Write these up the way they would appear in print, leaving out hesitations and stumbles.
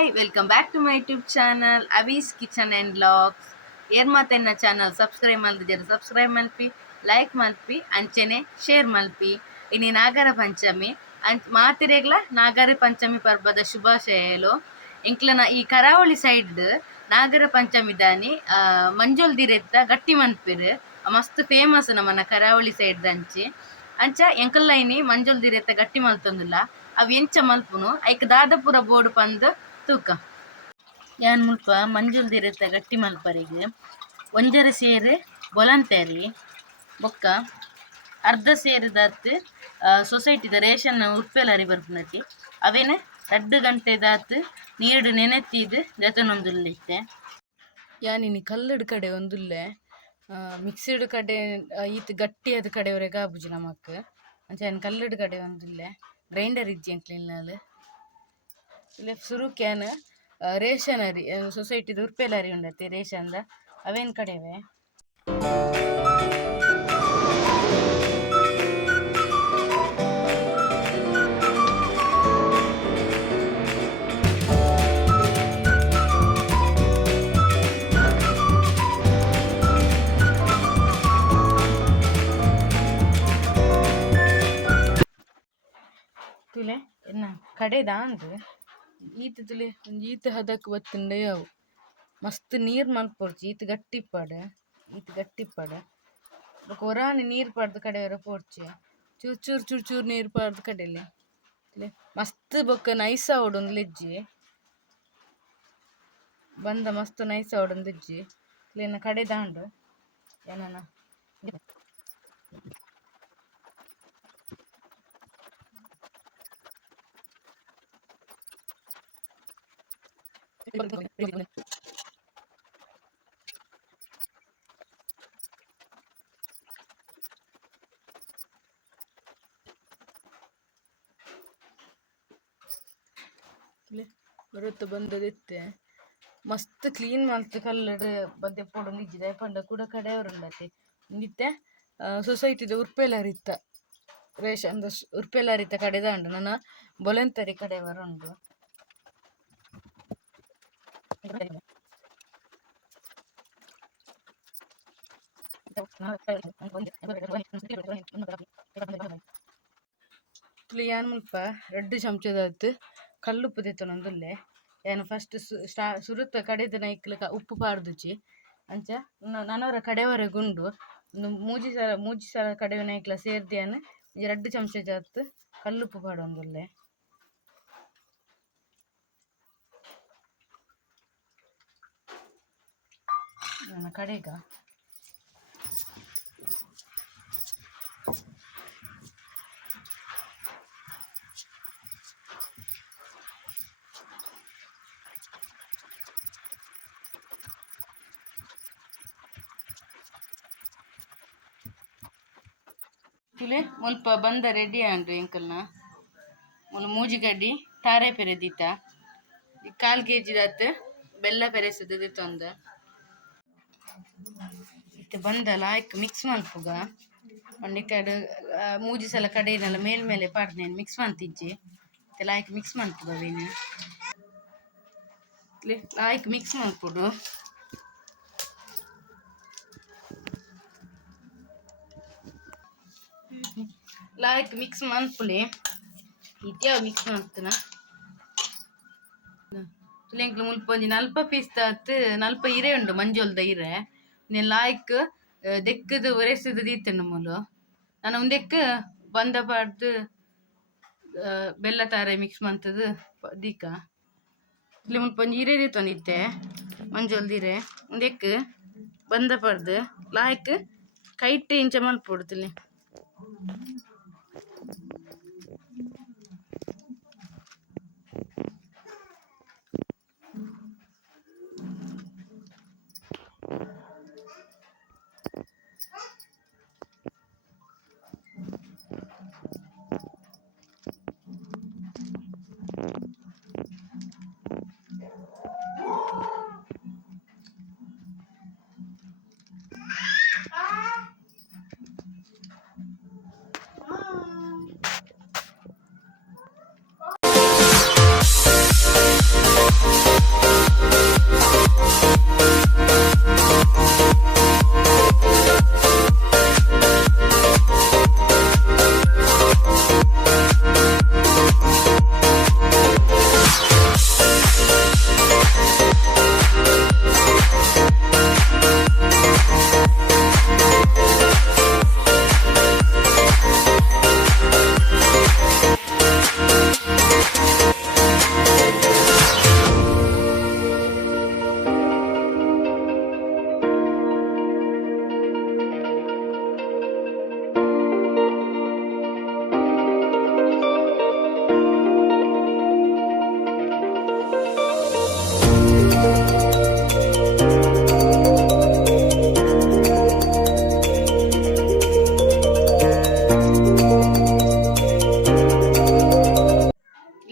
Hi, welcome back to my YouTube channel, Abby's Kitchen and Vlogs. Yermatenna channel subscribe maldijaru, subscribe malpi, like malpi, anchene share malpi. Ini Nagara Panchami and Maatiregla Nagara Panchami Parbada ಶುಭಾಶಯಗಳು. ಇಂಕ್ಲನ ಈ ಕರಾವಳಿ side Nagara Panchami ದಾನಿ ಮಂಜುಲ್ ದಿರೆತ್ತ ಗಟ್ಟಿ ಮನ್ಪಿರು ಮಸ್ತ್ famous ನಮ್ಮನ ಕರಾವಳಿ side ದಂಚಿ ಅಂಚ ಎಂಕಲ್ಲೈನಿ ಮಂಜುಲ್ ದಿರೆತ್ತ ಗಟ್ಟಿ ಮಲ್ತೊಂದುಲ್ಲ ಅವು ಎಂಚ ಮಲ್ಪುನು ಐಕ್ ದಾದಪುರ ಬೋರ್ಡ್ ಪಂದ್ ತೂಕ ಯಾನ್ ಮುಲ್ಪ ಮಂಜುಲ್ ದಿರೆತ್ತ ಗಟ್ಟಿ ಮಲ್ಪರಿಗೆ ಒಂಜರ ಸೇರು ಬೊಲಂತೇರಿ ಬೊಕ್ಕ ಅರ್ಧ ಸೇರಿದಾತ್ ಸೊಸೈಟಿದ ರೇಷನ್ ಉಪ್ಪೆಲರಿ ಬರ್ಪುನತಿ ಅವೇನೆ 2 ಗಂಟೆ ದಾತ್ ನೀರು ನೆನೆತ್ತಿದ್ದು ಜತನೊಂದುಲ್ಲಿತ್ತೆ ಯಾನಿನಿ ಕಲ್ಲಡ್ ಕಡೆ ಒಂದುಲ್ಲೆ ಮಿಕ್ಸಿಡ್ ಕಡೆ ಈತ್ ಗಟ್ಟಿಯಾದ ಕಡೆವರೆಗೆ ಆಬುಜಿ ನಮಕ್ ಅಂಚ ಕಲ್ಲಡ್ ಕಡೆ ಒಂದುಲ್ಲೆ ಗ್ರೈಂಡರ್ ಇಜ್ಜಿ ಅಂಕ್ಲಿನಾಲ್ ಇಲ್ಲ ಸುರು ಕ್ಯಾನ್ ರೇಷನ್ ಅರಿ ಸೊಸೈಟಿದ ಉರ್ಪೆಲರಿ ಉಂಡತಿ ರೇಷನ್ದ ಅವೇನ್ ಕಡೆವೆ ತುಲೆ ಎನ್ನ ಕಡೆದ ಅಂದ್ರೆ ಈತ ತುಲೆ ಒಂದು ಈತ ಹದಕ್ಕೆ ಬತ್ತಂಡೆ ಅವು ಮಸ್ತ್ ನೀರು ಮಲ್ಪೊಡ್ಚಿ ಈತ ಗಟ್ಟಿಪ್ಪಡ ಹೊರಾನಿ ನೀರು ಪಡ್ದು ಕಡೆಯವರ ಪೋಡ್ಚಿ ಚೂರು ಚೂರು ನೀರು ಪಡ್ದು ಕಡೆಯಲ್ಲಿ ಮಸ್ತ್ ಬೊಕ್ಕ ನೈಸ ಅವಡೊಂದು ಲೆಜ್ಜಿ ಬಂದ ಮಸ್ತ್ ನೈಸ ಅವಡೊಂದು ಇಜ್ಜಿ ಇಲ್ಲೇನ ಕಡೆ ದಾಂಡು ಏನನ ಬರುತ್ತ ಬಂದದಿತ್ತೆ ಮಸ್ತ್ ಕ್ಲೀನ್ ಮಾಡ್ತು ಕಲ್ಲಡ್ ಬಂದೆ ಪೋಡು ನಿಜ್ಜಿದೆ ಪಂಡ ಕೂಡ ಕಡೆಯವ್ರುಂಡತಿ ನಿತ್ತೆ ಸೊಸೈಟಿದ ಉರ್ಪೆಲರಿತ್ತ ರೇಷನ್ ಉರ್ಪೆಲರಿತ್ತ ಕಡೆದ ಉಂಡು ನನ್ನ ಬೊಲೆಂತರಿ ಕಡೆಯವರುಂಡು ಯಾನ್ ಮುಲ್ಪ 2 ಚಮಚದಾತ್ ಕಲ್ಲುಪ್ಪು ದೆತ್ತೊನೊಂದುಲ್ಲೆ ಏನು ಫಸ್ಟ್ ಸುರುತ್ತ ಕಡೆದ ನೈಕ್ಲ ಉಪ್ಪು ಪಾಡ್ದುಜಿ ಅಂಚ ನನವರ ಕಡೆಯವರೆಗುಂಡು ಒಂದು ಮೂಜಿ ಸಲ ಕಡೆಯ ನೈಕ್ಲ ಸೇರ್ದಿಯಾನು 2 ಚಮಚ ಜಾತ್ ಕಲ್ಲುಪ್ಪು ಪಾಡೊಂದುಲ್ಲೆ ನನ್ನ ಕಡೆಗ ತುಲೆ ಮುಲ್ಪ ಬಂದ ರೆಡಿ ಆಂಡು ಎಂಕಲ್ನ ಮುನ್ನ ಮೂಜಿಗಡ್ಡಿ ತಾರೆ ಪೆರೆದಿತ್ತ 1/4 kg ದಾತ್ ಬೆಲ್ಲ ಪೆರೆಸದ ದಿತ್ತೊಂದು ಇತ್ತೆ ಬಂದಲ್ಲ ಆಯ್ಕೆ ಮಿಕ್ಸ್ ಮಲ್ಪುಗ ಒಂದಿ ಕಡೆ ಮೂಜಿ ಸಲ ಕಡೆಯನ್ನೆಲ್ಲ ಮೇಲ್ಮೇಲೆ ಪಾಡ್ನೇನು ಮಿಕ್ಸ್ ಮಂತಿಜ್ಜಿ ಇತ್ತೆಲ್ಲ ಆಯ್ಕೆ ಮಿಕ್ಸ್ ಮಲ್ಪುಗ ಅವೇನು ಆಯ್ಕೆ ಮಿಕ್ಸ್ ಮಲ್ಪುಡು ಲಾಯ್ಕ್ ಮಿಕ್ಸ್ ಮನ್ಪುಲೆ ಇದ್ಯಾವ ಮಿಕ್ಸ್ ಮಾಡ್ತನ ತುಲೆಂಕ್ಲು ಮುಲ್ಪ ಒಂಜಿ ನಲ್ಪ ಪೀಸ್ ದಾತ್ ನಲ್ಪ ಇರೆ ಉಂಡು ಮಂಜೋಲ್ದ ಇರೆ ನೀನು ಲಾಯ್ಕ್ ದೆಕ್ಕದು ಒರೆಸದು ದೀತೆಂಡು ಮೂಲು ನಾನು ಒಂದೆಕ್ ಬಂದ ಪಾಡ್ದು ಬೆಲ್ಲ ತಾರೆ ಮಿಕ್ಸ್ ಮಂತದು ದೀಕ ಇಲ್ಲಿ ಮುಲ್ಪ ಒಂಜಿ ಇರೆ ದೀತೊಂದಿತ್ತೆ ಮಂಜೋಲ್ದಿರೆ ಒಂದೆಕ್ ಬಂದ ಪಾಡ್ದು ಲಾಯ್ಕ್ ಕೈಟ್ ಇಂಚ ಮಲ್ಪೊಡ್ತಲಿ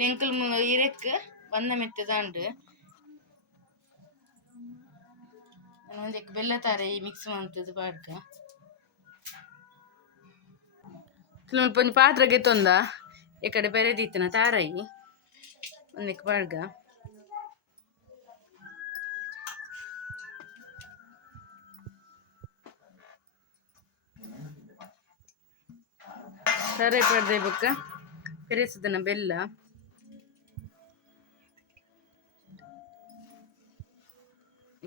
ಎಂಕಲ್ ಇರಕ್ ಬಂದ ಮೆತ್ತದಾಂಡು ಒಂದಕ್ಕೆ ಬೆಲ್ಲ ತಾರೆ ಮಿಕ್ಸ್ ಮಾಡ್ತದೆ ಪಾಡ್ಕ ಒಂದ್ ಪಾತ್ರಗೆ ತೊಂದ ಈ ಕಡೆ ಬೆರೆದಿತ್ತನ ತಾರಾಯಿ ಒಂದಕ್ಕೆ ಪಾಡ್ಗ ತಾರಾಯಿ ಪಾಡ್ದೆ ಬೊಕ್ಕ ಬೆರೆಸದನ ಬೆಲ್ಲ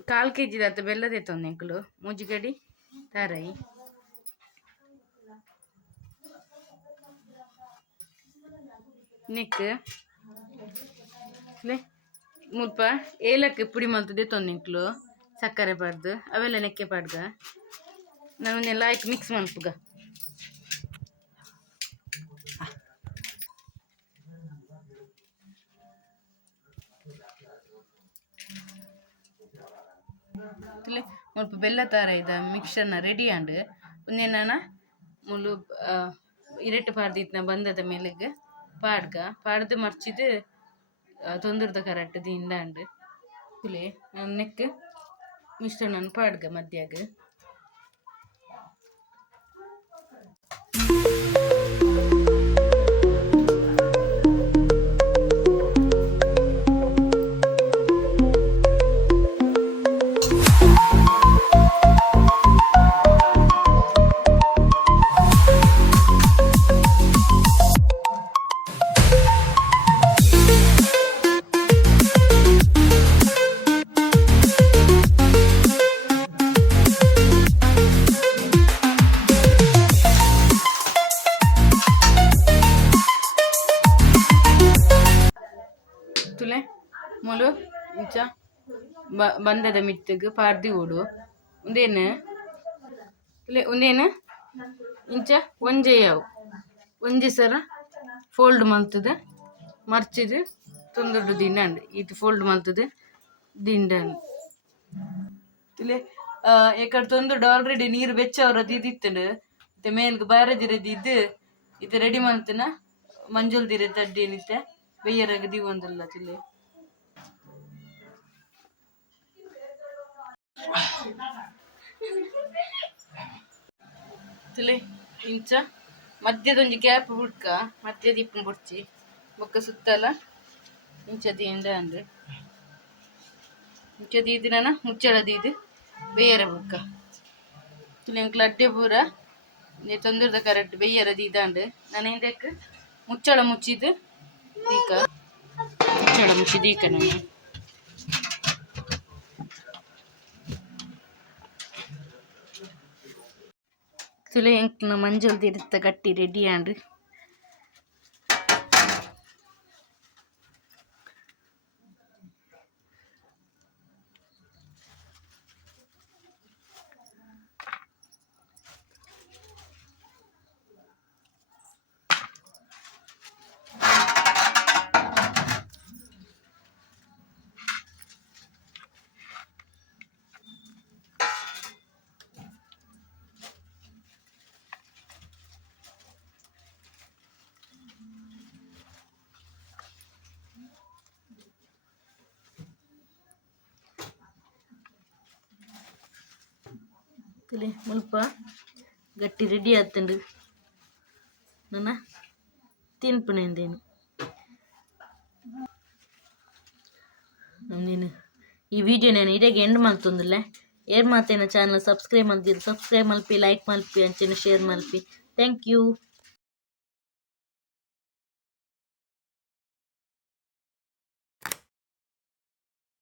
ಕಾಲ್ ಕೆಜಿ ದಾತ ಬೆಲ್ಲ ತೆತ್ತೊಂದು ಎಂಕುಲು ಮುಜಿಗಡಿ ತಾರಾಯಿ ನೆಕ್ ಮುಲ್ಪ ಏಲಕ್ಕಿ ಪುಡಿ ಮಲ್ತದೆ ತೊಂದೆಂಕ್ಲು ಸಕ್ಕರೆ ಪಾಡ್ದು ಅವೆಲ್ಲ ನೆಕ್ಕೆ ಪಾಡ್ಗ ನಾವನ್ನೆಲ್ಲ ಆಯ್ಕೆ ಮಿಕ್ಸ್ ಮಲ್ಪುಗ ಮುಲ್ಪ ಬೆಲ್ಲ ತರ ಇದ ಮಿಕ್ಸರ್ನ ರೆಡಿ ಆಂಡ್ ಒಂದೇನ ಮುಳ್ಳು ಇರಟ್ಟು ಪಾಡ್ದಿತ್ನ ಬಂದದ ಮೇಲೆಗೆ ಪಾಡ್ಗ ಪಾಡ್ದು ಮರ್ಚಿದು ತೊಂದರದ ಕರೆಕ್ಟ್ ದಿಂಡಾಂಡ್ ತುಲೆ ನೆಕ್ ಮಿಶ್ರಣ ಪಾಡ್ಗ ಮಧ್ಯಾಗ ತುಲೆ ಮುಲು ಇಂಚ ಬಂದದ ಮಿತ್ತಗ್ ಪಾಡ್ದಿ ಓಡು ಒಂದೇನು ತುಲೆ ಒಂದೇನು ಇಂಚ ಒಂಜೆಯಾವು ಒಂಜೆ ಸರ ಫೋಲ್ಡ್ ಮಲ್ತದ ಮರ್ಚಿದು ತೊಂದೊಡ್ಡು ದಿಂಡಂಡ್ ಇದು ಫೋಲ್ಡ್ ಮಲ್ತದ ದಿಂಡಂಡ್ ತುಲೆ ಏಕಡೆ ತೊಂದೊಡ್ಡು ಆಲ್ರೆಡಿ ನೀರು ಬೆಚ್ಚವರದ್ದು ಇದಿತ್ತಂಡು ಮತ್ತೆ ಮೇಲ್ಗೆ ಬಾರದಿರದು ಇದು ರೆಡಿ ಮಲ್ತನ ಮಂಜುಲ್ದಿರ ತಡ್ಡಿ ಏನಿತ್ತೆ ಬೆಯ್ಯರಾಗ ದಿವಂದಲ್ಲ ತುಲೆ ತುಲೆ ಇಂಚ ಮಧ್ಯದೊಂಜಿ ಗ್ಯಾಪ್ ಹುಡ್ಕ ಮಧ್ಯದ ಇಪ್ಪು ಬುಡ್ಚಿ ಬೊಕ್ಕ ಸುತ್ತಲ ಇಂಚದಿ ಎಂಡ ಅಂದ್ರೆ ಇಂಚದಿ ಇದು ನಾನು ಮುಚ್ಚಳದಿ ಇದು ಬೇಯರ ಬೊಕ್ಕ ತುಲೆ ಎಂಕ್ಲ ಅಡ್ಡೆ ಪೂರ ತೊಂದರದ ಕರೆಕ್ಟ್ ಬೆಯ್ಯರದಿ ಇದಾಂಡು ನಾನು ಹಿಂದಕ್ಕೆ ಮುಚ್ಚಳ ಮುಚ್ಚಿದ್ದು ದೀಕ ಮುಚ್ಚಳ ಮುಚ್ಚಿ ದೀಕ ನಾನು ತುಲೆ ಎಂಕ್ನ ಮಂಜುಲ್ದಿ ಇರುತ್ತ ಗಟ್ಟಿ ರೆಡಿ ಆಂಡ್ ತುಲೆ ಮುಲ್ಪ ಗಟ್ಟಿ ರೆಡಿ ಆತಂಡು ನನ್ನ ತಿನ್ಪುನೆಂದೇನು ನೀನು ಈ ವಿಡಿಯೋ ನಾನು ಇಡಗೆ ಎಂಡ್ ಮಾಡ್ತೊಂದಿಲ್ಲ ಏರ್ ಮಾತೇನ ಚಾನಲ್ ಸಬ್ಸ್ಕ್ರೈಬ್ ಮಲ್ಪಿ ಲೈಕ್ ಮಲ್ಪಿ ಅಂಚೆನ ಶೇರ್ ಮಲ್ಪಿ ಥ್ಯಾಂಕ್ ಯು.